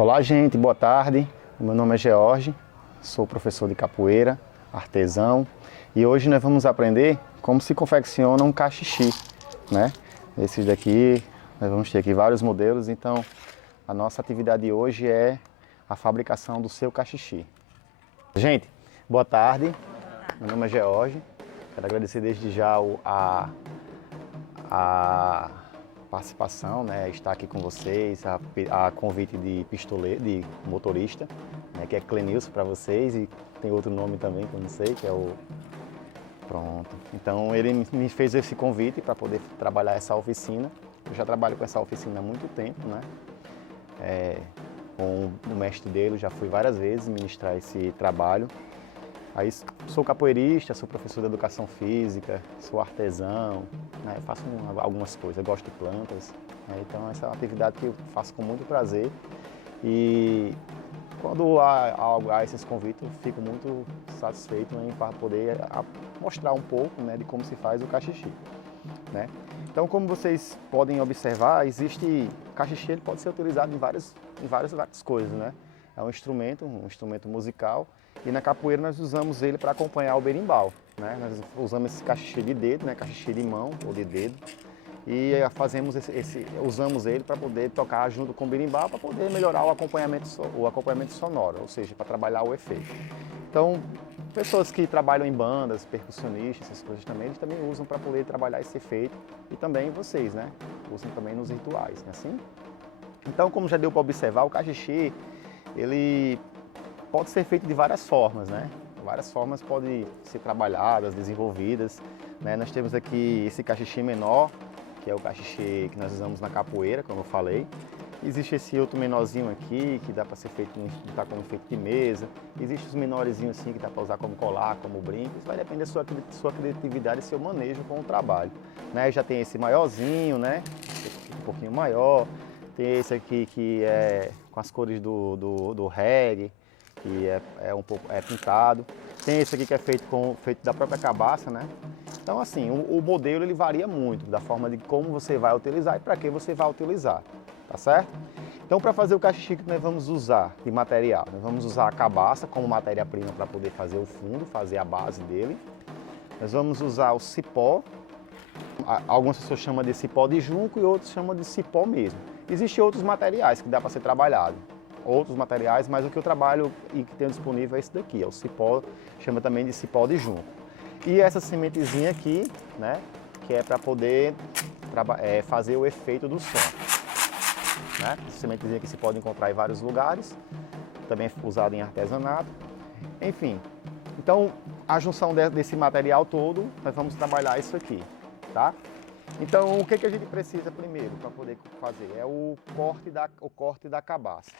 Olá, gente, boa tarde. Meu nome é George, sou professor de capoeira, artesão, e hoje nós vamos aprender como se confecciona um cachixi, né? Esses daqui, nós vamos ter aqui vários modelos, então a nossa atividade de hoje é a fabricação do seu cachixi. Gente, boa tarde. Meu nome é George. Quero agradecer desde já a participação, né, estar aqui com vocês, a convite de pistoleiro, de motorista, né, que é Clenilson para vocês, e tem outro nome também que eu não sei, que é o... Pronto. Então ele me fez esse convite para poder trabalhar essa oficina. Eu já trabalho com essa oficina há muito tempo, né? Com o mestre dele, já fui várias vezes ministrar esse trabalho. Aí sou capoeirista, sou professor de educação física, sou artesão, né? Faço algumas coisas, gosto de plantas, né? Então essa é uma atividade que eu faço com muito prazer e quando há esses convites eu fico muito satisfeito em poder mostrar um pouco, né, de como se faz o cachixi, né? Então, como vocês podem observar, o cachixi ele pode ser utilizado em várias coisas, né? É um instrumento musical, e na capoeira nós usamos ele para acompanhar o berimbau, né? Nós usamos esse cachixi de dedo, né? Cachixi de mão ou de dedo, e usamos ele para poder tocar junto com o berimbau, para poder melhorar o acompanhamento sonoro, ou seja, para trabalhar o efeito. Então, pessoas que trabalham em bandas, percussionistas, essas coisas também, eles também usam para poder trabalhar esse efeito, e também vocês, né? Usam também nos rituais, não é assim? Então, como já deu para observar, o cachixi ele pode ser feito de várias formas, né? Várias formas podem ser trabalhadas, desenvolvidas, né? Nós temos aqui esse cachixi menor, que é o cachixi que nós usamos na capoeira, como eu falei. Existe esse outro menorzinho aqui, que dá para ser feito, tá como efeito de mesa. Existe os menorzinhos assim, que dá para usar como colar, como brinco. Isso vai depender da sua criatividade e seu manejo com o trabalho, né? Já tem esse maiorzinho, né? Um pouquinho maior. Tem esse aqui que é com as cores do reggae, que um pouco pintado. Tem esse aqui que é feito da própria cabaça, né? Então assim, o modelo ele varia muito da forma de como você vai utilizar e para que você vai utilizar, tá certo? Então, para fazer o cachixi que nós vamos usar de material, nós vamos usar a cabaça como matéria-prima para poder fazer o fundo, fazer a base dele. Nós vamos usar o cipó. Algumas pessoas chamam de cipó de junco e outros chamam de cipó mesmo. Existem outros materiais que dá para ser trabalhado, mas o que eu trabalho e que tenho disponível é esse daqui, é o cipó, chama também de cipó de junco. E essa sementezinha aqui, né, que é para poder fazer o efeito do som, né? Essa sementezinha aqui se pode encontrar em vários lugares, também é usada em artesanato, enfim. Então, a junção desse material todo, nós vamos trabalhar isso aqui, tá? Então, o que a gente precisa primeiro para poder fazer? É o corte da cabaça.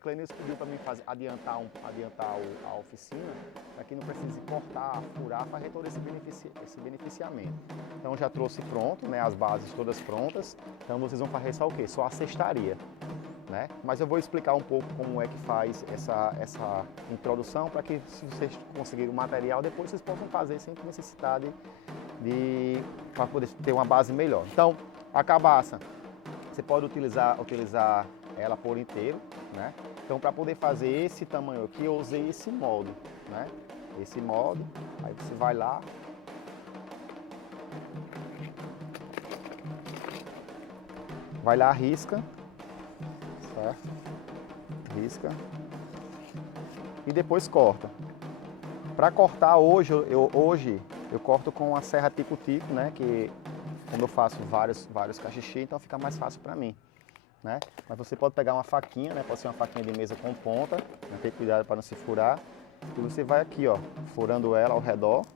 Clenilson pediu para mim adiantar a oficina, para que não precise cortar, furar, fazer todo esse beneficiamento. Então, já trouxe pronto, né, as bases todas prontas. Então, vocês vão fazer só o quê? Só a cestaria, né? Mas eu vou explicar um pouco como é que faz essa introdução, para que, se vocês conseguirem o material, depois vocês possam fazer sem necessidade para poder ter uma base melhor. Então, a cabaça, você pode utilizar ela por inteiro, né? Então, para poder fazer esse tamanho aqui, eu usei esse molde, né? Esse molde, aí você vai lá, risca, certo? Risca e depois corta. Para cortar hoje eu corto com a serra tico-tico, né? Que como eu faço vários cachixi, então fica mais fácil para mim, né? Mas você pode pegar uma faquinha, né? Pode ser uma faquinha de mesa com ponta, né? Ter cuidado para não se furar. E você vai aqui, ó, furando ela ao redor,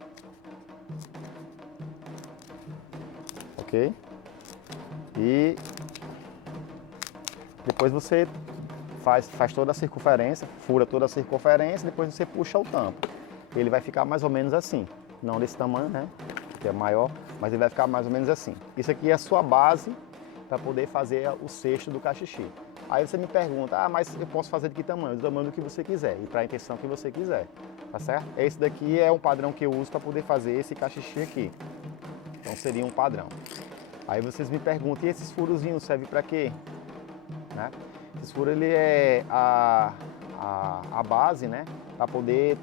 ok? E depois você faz toda a circunferência, fura toda a circunferência, depois você puxa o tampo. Ele vai ficar mais ou menos assim, não desse tamanho, né? Que é maior, mas ele vai ficar mais ou menos assim. Isso aqui é a sua base para poder fazer o cesto do cachixi. Aí você me pergunta, mas eu posso fazer de que tamanho? Do tamanho do que você quiser e para a intenção que você quiser, tá certo? Esse daqui é um padrão que eu uso para poder fazer esse cachixi aqui. Então seria um padrão. Aí vocês me perguntam, e esses furozinhos servem para quê? Né? Esse furo ele é a base, né, para poder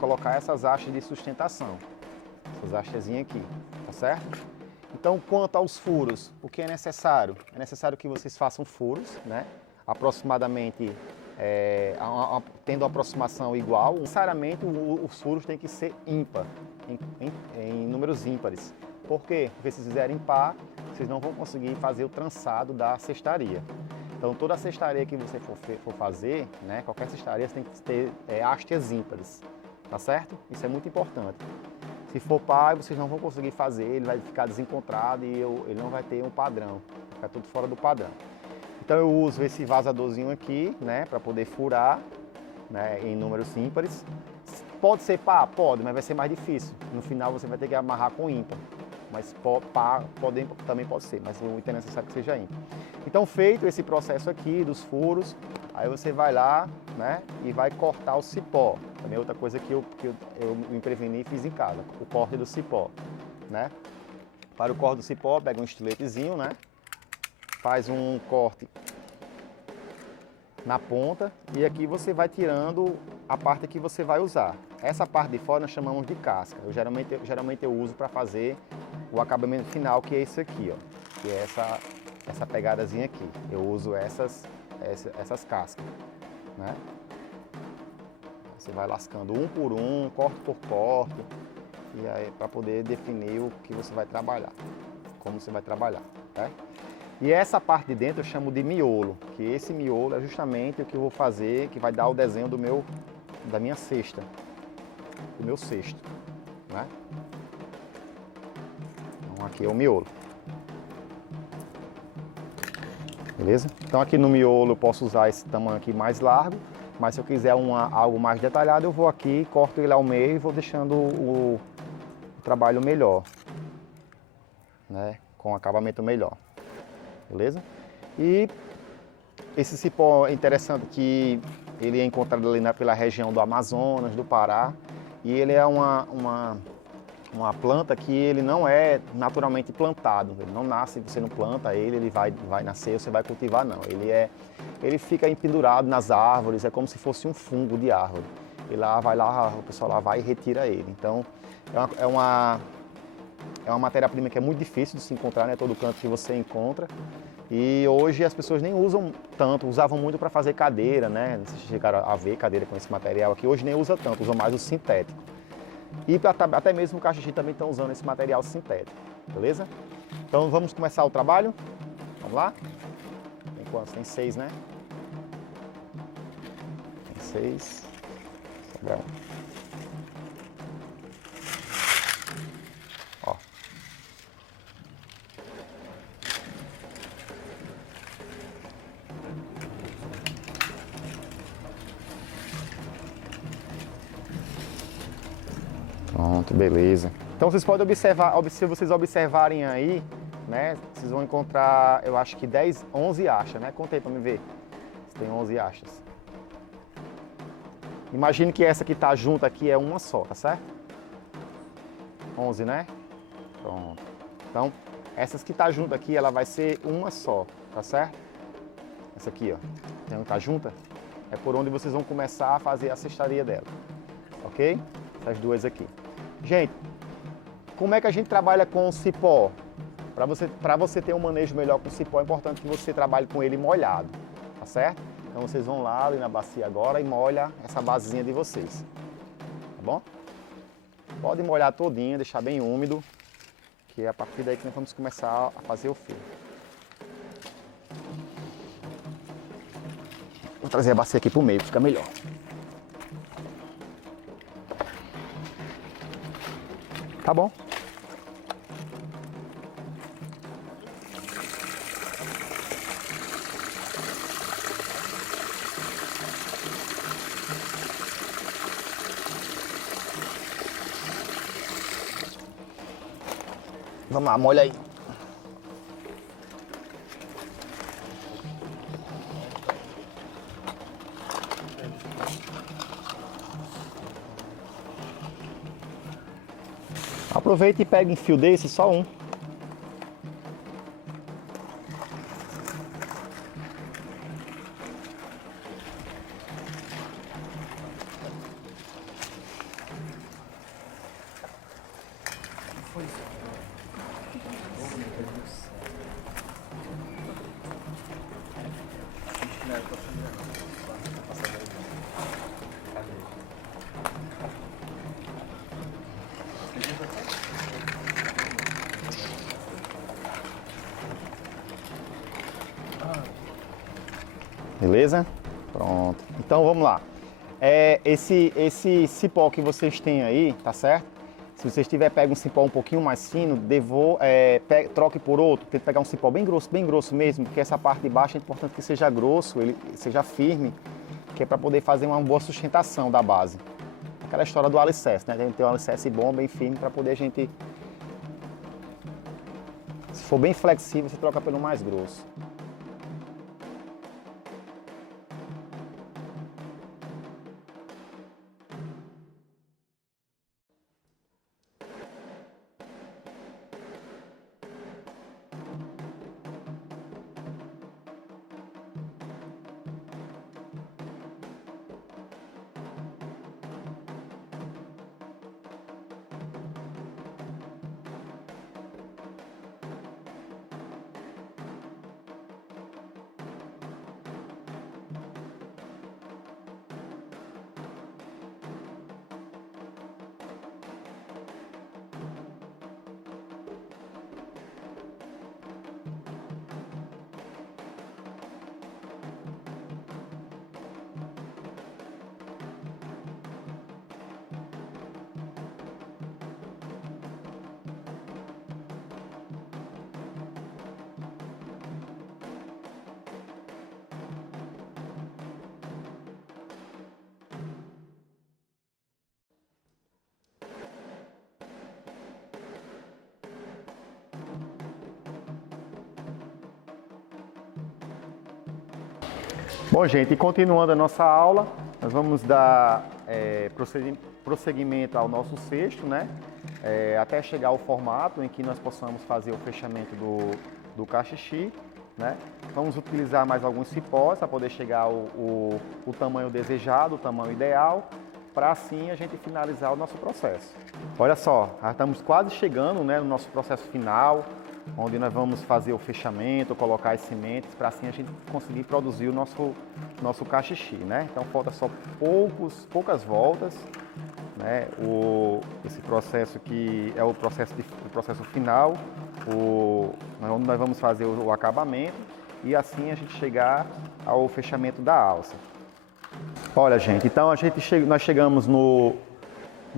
colocar essas hastes de sustentação. Essas hastezinhas aqui, tá certo? Então, quanto aos furos, o que é necessário? É necessário que vocês façam furos, né? Aproximadamente, tendo uma aproximação igual. Necessariamente, os furos têm que ser ímpar, em números ímpares. Por quê? Porque se fizerem par, vocês não vão conseguir fazer o trançado da cestaria. Então, toda cestaria que você for fazer, né? Qualquer cestaria, você tem que ter hastes ímpares, tá certo? Isso é muito importante. Se for par, vocês não vão conseguir fazer, ele vai ficar desencontrado e ele não vai ter um padrão, vai ficar tudo fora do padrão. Então eu uso esse vazadorzinho aqui, né, para poder furar, né, em números ímpares. Pode ser par? Pode, mas vai ser mais difícil. No final você vai ter que amarrar com ímpar. Mas par também pode ser, mas o item é necessário que seja ímpar. Então feito esse processo aqui dos furos, aí você vai lá, né, e vai cortar o cipó. Também é outra coisa que eu me preveni e fiz em casa, o corte do cipó, né? Para o corte do cipó, pega um estiletezinho, né? Faz um corte na ponta e aqui você vai tirando a parte que você vai usar. Essa parte de fora nós chamamos de casca. Geralmente eu uso para fazer o acabamento final, que é esse aqui, ó, que é essa pegadazinha aqui. Eu uso essas cascas, né? Você vai lascando um por um, corte por corte, e aí para poder definir o que você vai trabalhar, como você vai trabalhar, tá? E essa parte de dentro eu chamo de miolo, que esse miolo é justamente o que eu vou fazer, que vai dar o desenho da minha cesta, do meu cesto, né? Então aqui é o miolo. Beleza? Então aqui no miolo eu posso usar esse tamanho aqui mais largo, mas se eu quiser algo mais detalhado, eu vou aqui, corto ele ao meio e vou deixando o trabalho melhor, né? Com acabamento melhor. Beleza? E esse cipó é interessante que ele é encontrado ali pela região do Amazonas, do Pará, e ele é uma planta que ele não é naturalmente plantado, ele não nasce, você não planta ele vai nascer, você vai cultivar, não. Ele fica empendurado nas árvores, é como se fosse um fungo de árvore. E lá o pessoal lá vai e retira ele. Então é uma matéria-prima que é muito difícil de se encontrar, né? Todo canto que você encontra. E hoje as pessoas nem usam tanto, usavam muito para fazer cadeira, né? Vocês chegaram a ver cadeira com esse material aqui, hoje nem usa tanto, usa mais o sintético. E até mesmo o cachixi também estão usando esse material sintético, beleza? Então vamos começar o trabalho? Vamos lá? Tem quantos? Tem 6, né? Tem 6. Sobra um. Ó. Pronto, beleza. Então vocês podem observar, se vocês observarem aí, né, vocês vão encontrar, eu acho que 11 achas, né? Conta aí pra me ver se tem 11 achas. Imagine que essa que tá junto aqui é uma só, tá certo? 11, né? Pronto. Então, essas que tá junto aqui, ela vai ser uma só, tá certo? Essa aqui, ó, então tá junta, é por onde vocês vão começar a fazer a cestaria dela, ok? Essas duas aqui. Gente, como é que a gente trabalha com o cipó? Para você ter um manejo melhor com o cipó, é importante que você trabalhe com ele molhado, tá certo? Então vocês vão lá ali na bacia agora e molha essa basezinha de vocês, tá bom? Pode molhar todinho, deixar bem úmido, que é a partir daí que nós vamos começar a fazer o fio. Vou trazer a bacia aqui pro meio, fica melhor. Tá bom? Vamos lá, molha aí. Aproveita e pega em fio desse, só um. Beleza? Pronto. Então vamos lá. Esse cipó que vocês têm aí, tá certo? Se vocês tiver pego um cipó um pouquinho mais fino, troque por outro. Tente pegar um cipó bem grosso mesmo, porque essa parte de baixo é importante que seja grosso, ele seja firme, que é para poder fazer uma boa sustentação da base. Aquela história do alicerce, né? Tem que ter um alicerce bom, bem firme, para poder a gente... Se for bem flexível, você troca pelo mais grosso. Bom, gente, e continuando a nossa aula, nós vamos dar prosseguimento ao nosso cesto, né? Até chegar ao formato em que nós possamos fazer o fechamento do cachixi, né? Vamos utilizar mais alguns cipós para poder chegar ao tamanho desejado, o tamanho ideal, para assim a gente finalizar o nosso processo. Olha só, já estamos quase chegando, né, no nosso processo final, onde nós vamos fazer o fechamento, colocar as sementes, para assim a gente conseguir produzir o nosso cachixi, né? Então falta só poucas voltas, né? Esse processo que é o processo final, onde nós vamos fazer o acabamento e assim a gente chegar ao fechamento da alça. Olha, gente, então nós chegamos no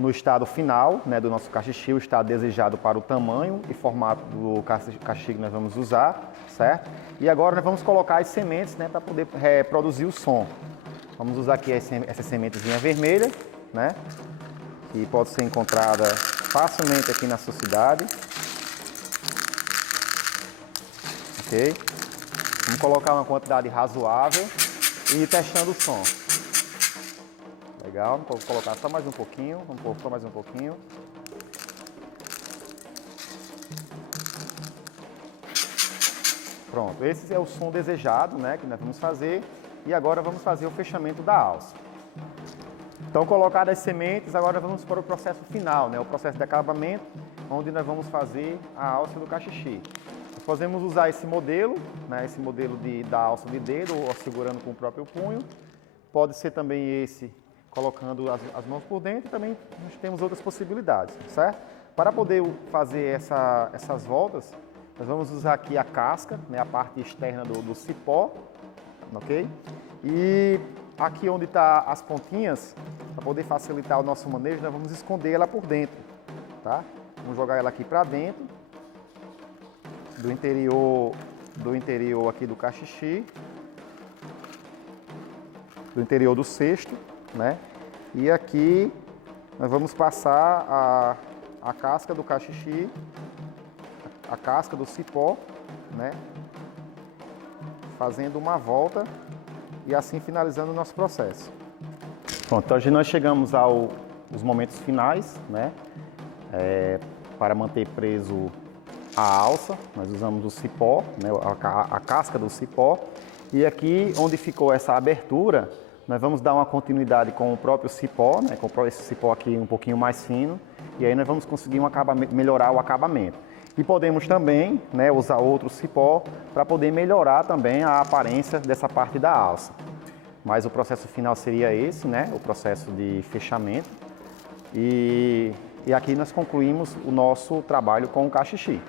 estado final, né, do nosso cachixi, o estado desejado para o tamanho e formato do cachixi que nós vamos usar, certo? E agora nós vamos colocar as sementes, né, para poder reproduzir o som. Vamos usar aqui essa sementezinha vermelha, né, que pode ser encontrada facilmente aqui na sua cidade. Ok? Vamos colocar uma quantidade razoável e ir testando o som. Legal, vou colocar só mais um pouquinho, vamos pôr só mais um pouquinho. Pronto, esse é o som desejado, né, que nós vamos fazer. E agora vamos fazer o fechamento da alça. Então, colocadas as sementes, agora vamos para o processo final, né, o processo de acabamento, onde nós vamos fazer a alça do cachixi. Nós podemos usar esse modelo, né, esse modelo da alça de dedo, ou segurando com o próprio punho. Pode ser também esse colocando as mãos por dentro, e também nós temos outras possibilidades, certo? Para poder fazer essas voltas, nós vamos usar aqui a casca, né, a parte externa do cipó, ok? E aqui onde está as pontinhas, para poder facilitar o nosso manejo, nós vamos esconder ela por dentro, tá? Vamos jogar ela aqui para dentro, do interior aqui do cachixi, do interior do cesto, né? E aqui nós vamos passar a casca do cachixi, a casca do cipó, né? Fazendo uma volta e assim finalizando o nosso processo. Pronto, então nós chegamos aos momentos finais, né? Para manter preso a alça, nós usamos o cipó, né? A casca do cipó. E aqui onde ficou essa abertura, nós vamos dar uma continuidade com o próprio cipó, né, com esse cipó aqui um pouquinho mais fino, e aí nós vamos conseguir melhorar o acabamento. E podemos também, né, usar outro cipó para poder melhorar também a aparência dessa parte da alça. Mas o processo final seria esse, né, o processo de fechamento. E aqui nós concluímos o nosso trabalho com o cachixi.